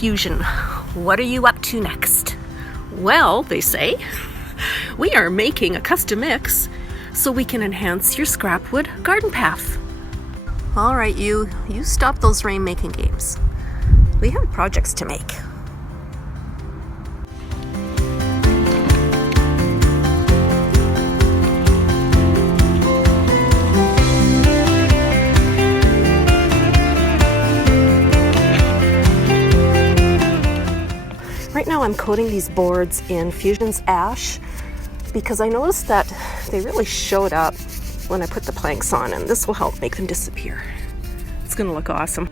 Fusion. What are you up to next? Well, they say, we are making a custom mix so we can enhance your scrapwood garden path. All right, you stop those rainmaking games. We have projects to make. Right now I'm coating these boards in Fusion's Ash because I noticed that they really showed up when I put the planks on, and this will help make them disappear. It's gonna look awesome.